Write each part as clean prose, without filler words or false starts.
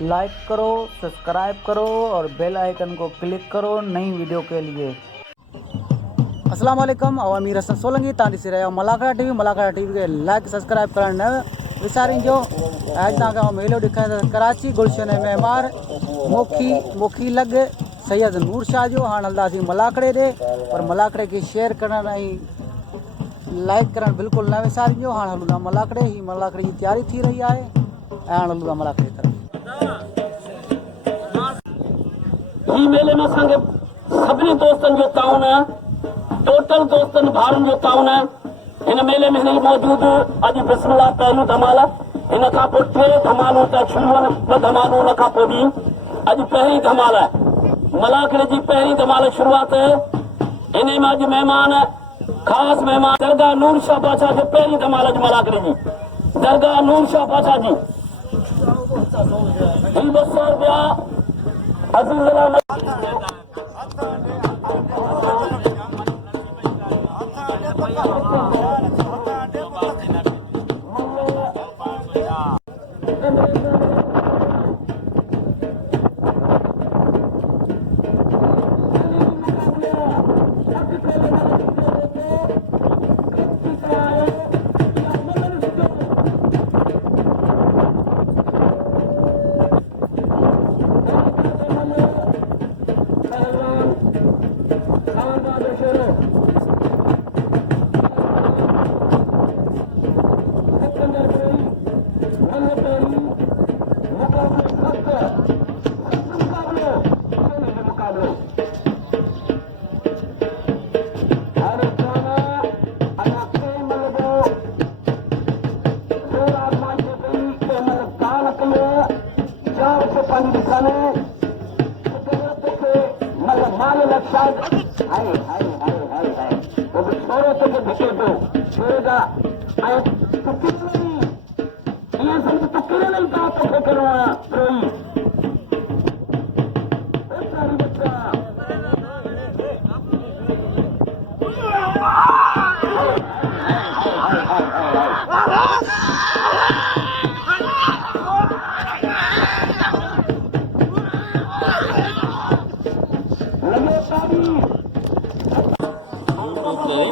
लाइक करो, सब्सक्राइब करो और बेल आइकन को क्लिक करो नई वीडियो के लिए। अस्सलाम वालेकुम, अमीर हसन सोलंगी तांडी से रहा मलाखरा टीवी के लाइक सब्सक्राइब करना विसारिजो। आज तक मेलो दिखा कराची गुलशने मेहमार मुखी लगे सैयद नूर शाह जो हाँ हलदासी मलाखड़े दे पर मलाखड़े की शेयर करना लाइक करना बिल्कुल न विसारिजो। हाँ हलूदा मलाखड़े की तैयारी थी रही है। हाँ हलूदा मलाखड़े तरफ मेले में संगे सभी दोस्तन जो ताउन है, टोटल दोस्तन भारम जो ताउन है इन मेले में मौजूद। अज बिस्मिल्लाह पहलू धमाल इन खां पोइ टे धमालूं था शुरू आहिनि, ॿ धमालूं उन खां पोइ बि। अॼु पहिरीं धमाल आहे मलाखड़े जी पहिरीं धमाल शुरूआत। इन में अॼु महिमान ख़ासि महिमान दरगाह नूर शाह बादशाह जो पहिरीं धमाल अॼु मलाखड़े जी दरगाह नूर शाह बादशाह जी 200 रुपया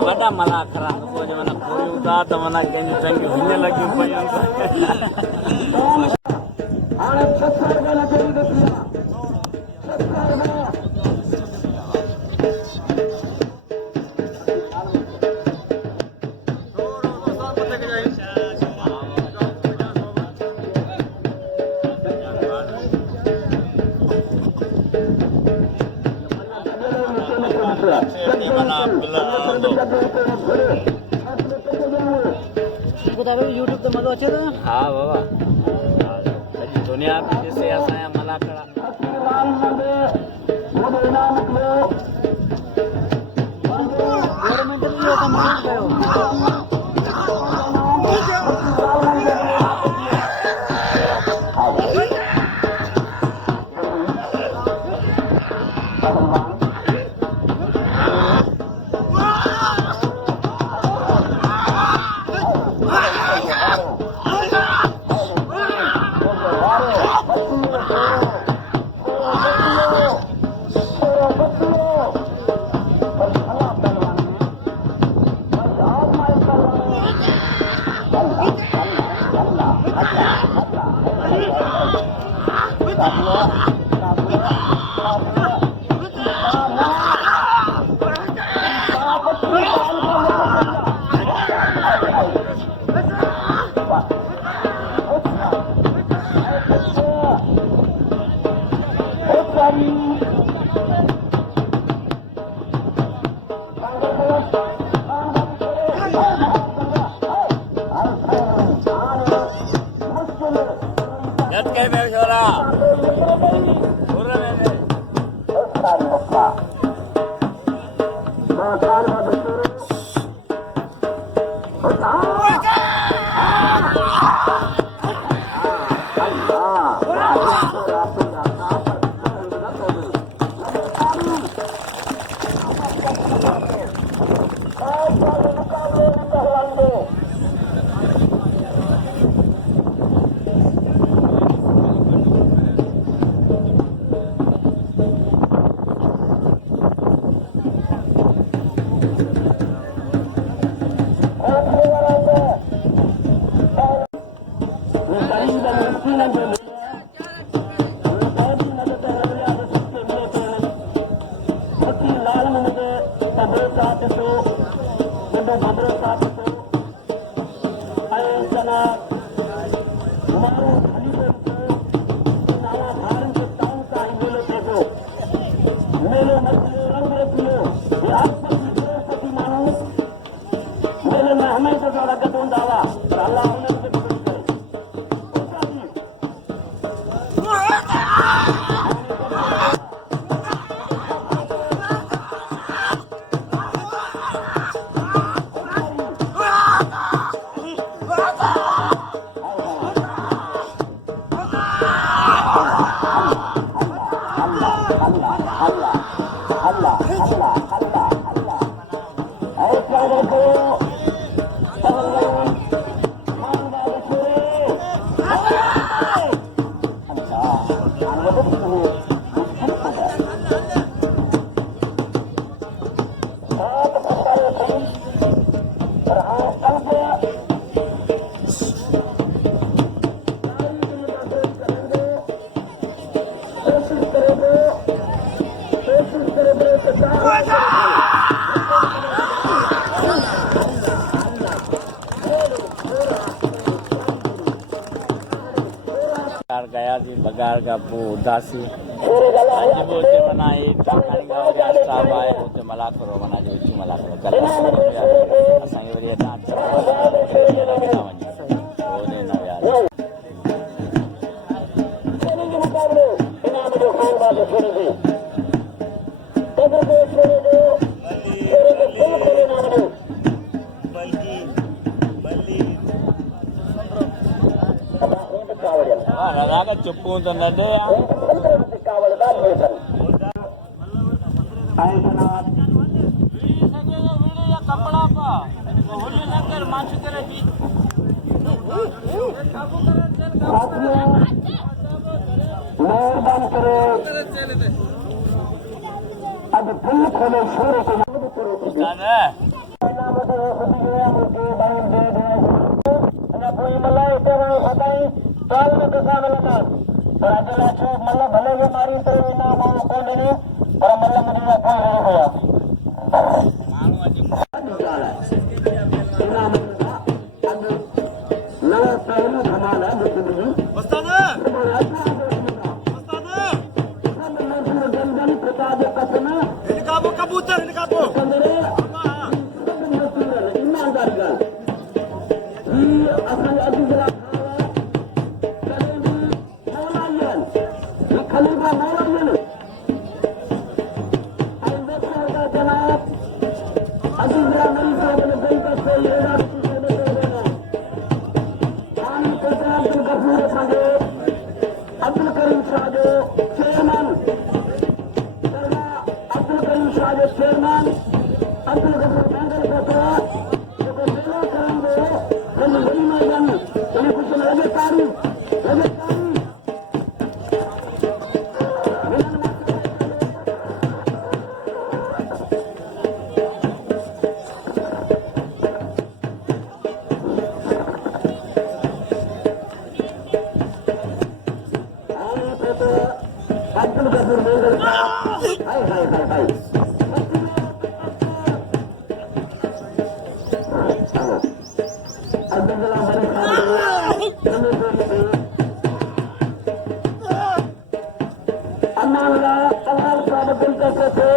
बड़ा मलाखरा मन खोलियूं था त मन कंहिंजूं चंगियूं हीअं लॻियूं पयूं। यूट्यूब ते मज़ो अचे थो। हा बाबा अॼु दुनिया में ॾिसे असांजा मलाखड़ा गवर्नमेंट बि इहो कमु कयो। बगाड़ का दासी बोलते मना ये खानी गाँव के स्टाफ आए बोलते malakhro मना जो इतनी malakhro कर असांखे वरी अचां वो देना यार राजा चुप्पू तो न दे कपड़ा पा होली नगर माछ करे भी मेहरबान करे अब दिल खोले शोर से कोई मलाई तेरा बताई काल में कसा मिलता राजा छो मतलब भले के मारी तेरे नाम और कौन नहीं और मतलब मुझे कोई नहीं हुआ नया पहलू हमारा उस्ताद प्रताप कसम इनका वो कबूतर इनका वो ईमानदारी गल असल अजीजला खलीफा मौलाना जनाब अजीजला नहीं सोचने दिन का से लेना अब्दुल करीम शाह जो चेयरमैन अब्दुल करीम शाह जो चेयरमैन अब्दुल गफूर बैंगल को जो मेलो करेंगे जब वही मैदान उन्हें कुछ लगे तारीफ अब्दुल गफूर बैंगल हाय हाय हाय हाय अब्दुल्ला बड़े अल्लाह तआला साहब दिल से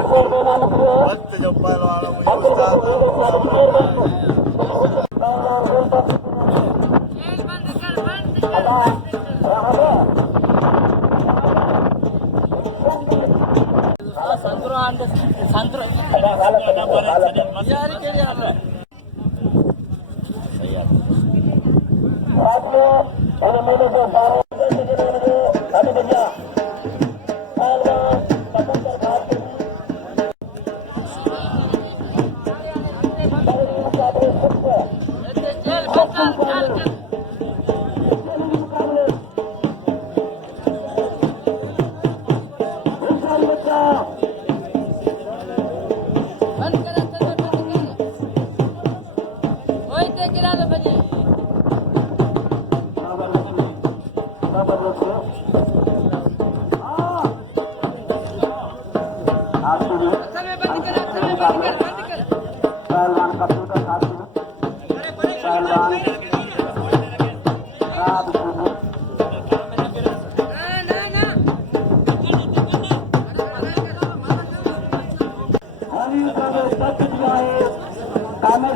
वक्त जो पहलवान पहलवान का Thank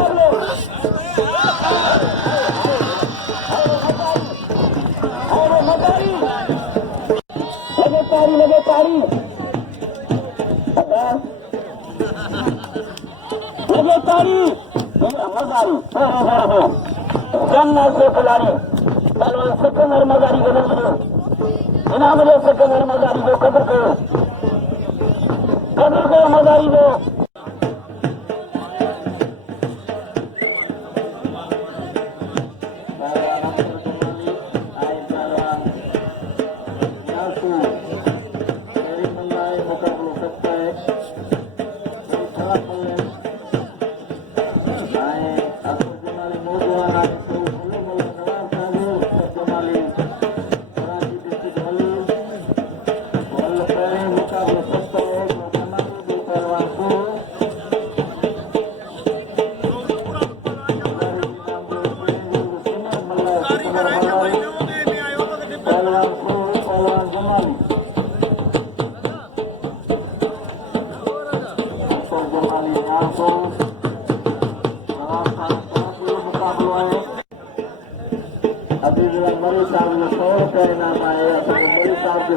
you. लगे तारी लगे तारी मजारी जन्नत से खिलाड़ी पहलवान सिकंदर मजारी को नजर इनाम दे सिकंदर मजारी को कदर को मजारी को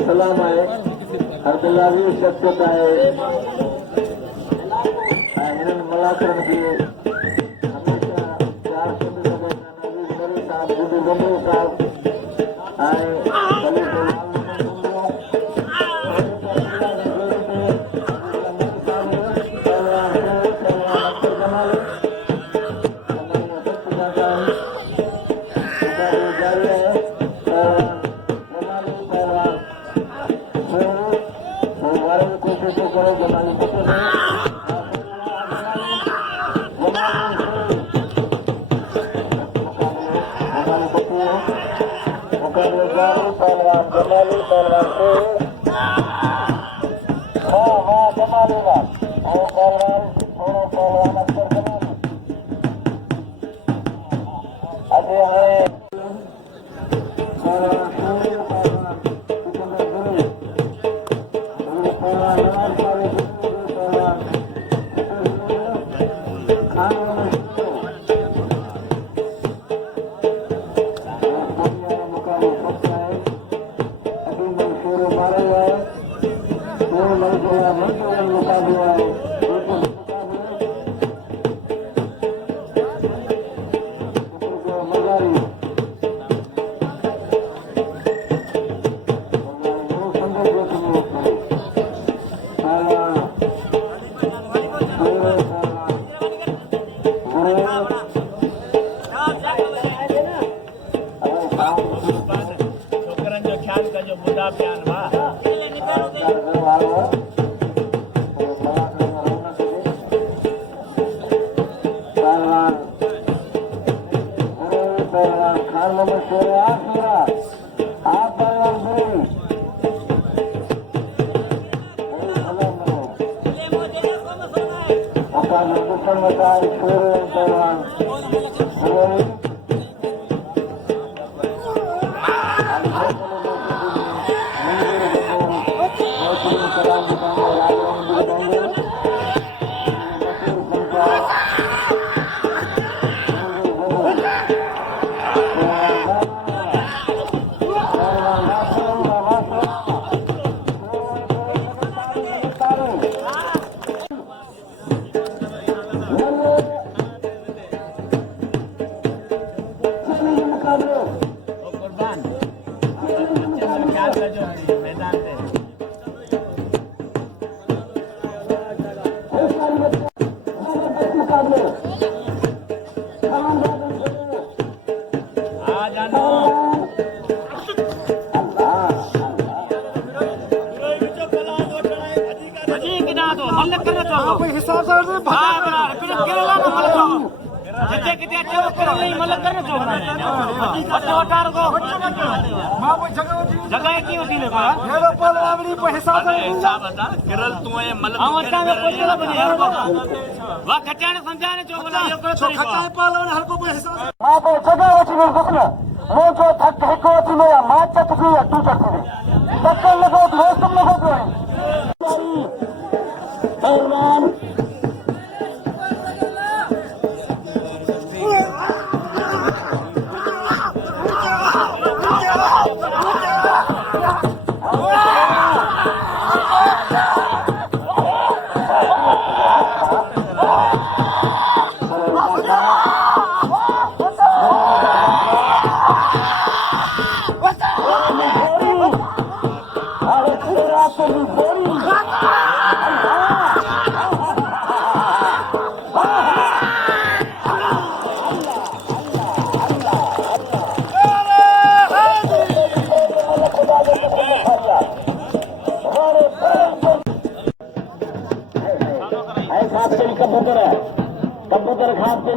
सलाम आहे हर बिलावी शख्सियत आहे ऐं हिननि मलाखरनि खे हमेशह प्यार कंदे साहब गुडू गंगो साहब ऐं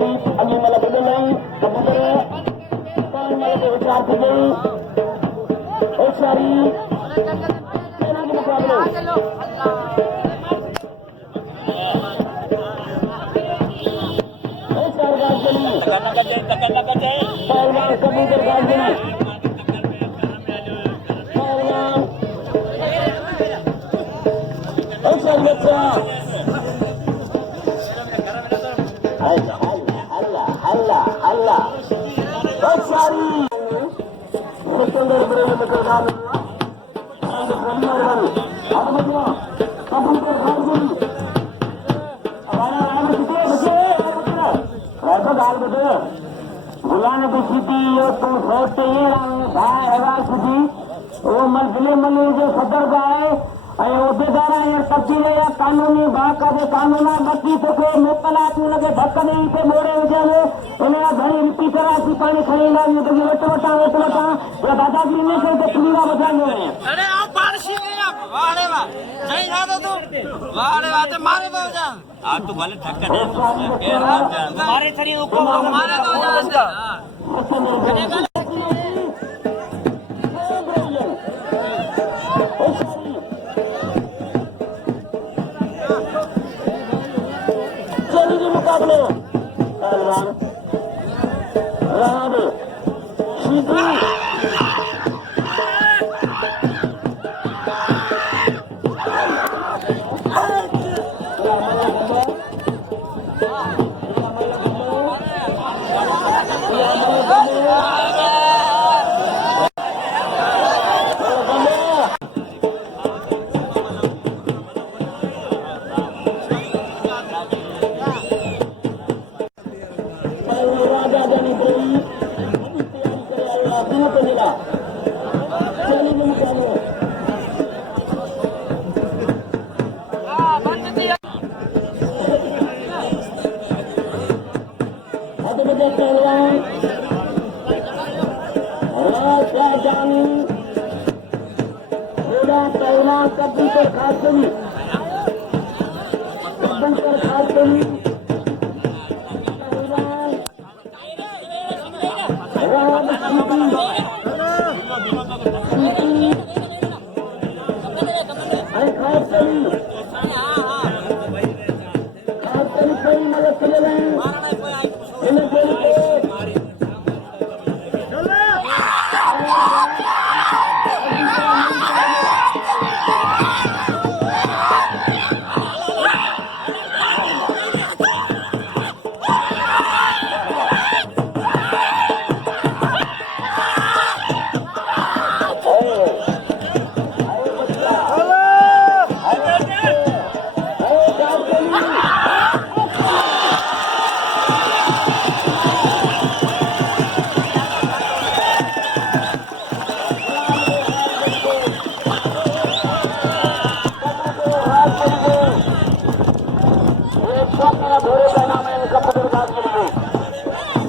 अभी मला बदल नहीं कबूतर पानी वाले को विचार की गई और सारी सेना के मुकाबले पहलवान कबूतर गाज गई पहलवान और सारी बच्चा हल्ला और सारी कबूतर गाज गई गाल बटे गुलान की सीटी तो सोचते ही वो मजले मले जो सदर का है उद्देदार है तब्दील या कानूनी बाका जो कानूना बची तो के मोकला तू लगे धक्का नहीं के मोड़े हुए इन्हें घणी रिपीटर आसी पानी खड़ी ना ये तो वटा या दादाजी ने से पूरा बचाएंगे अरे आप बारिशी नहीं आप वाड़े वा सही था तो तू वाड़े वा तो मारे तो जा आज तो भले धक्का दे मारे खड़ी ऊपर मारे तो जा इसका मुकाबले पहलवान rahib shidi पहलवान पहलवान कबूतर खashkeli कबूतर khashkeli khashkeli खड़ी मदद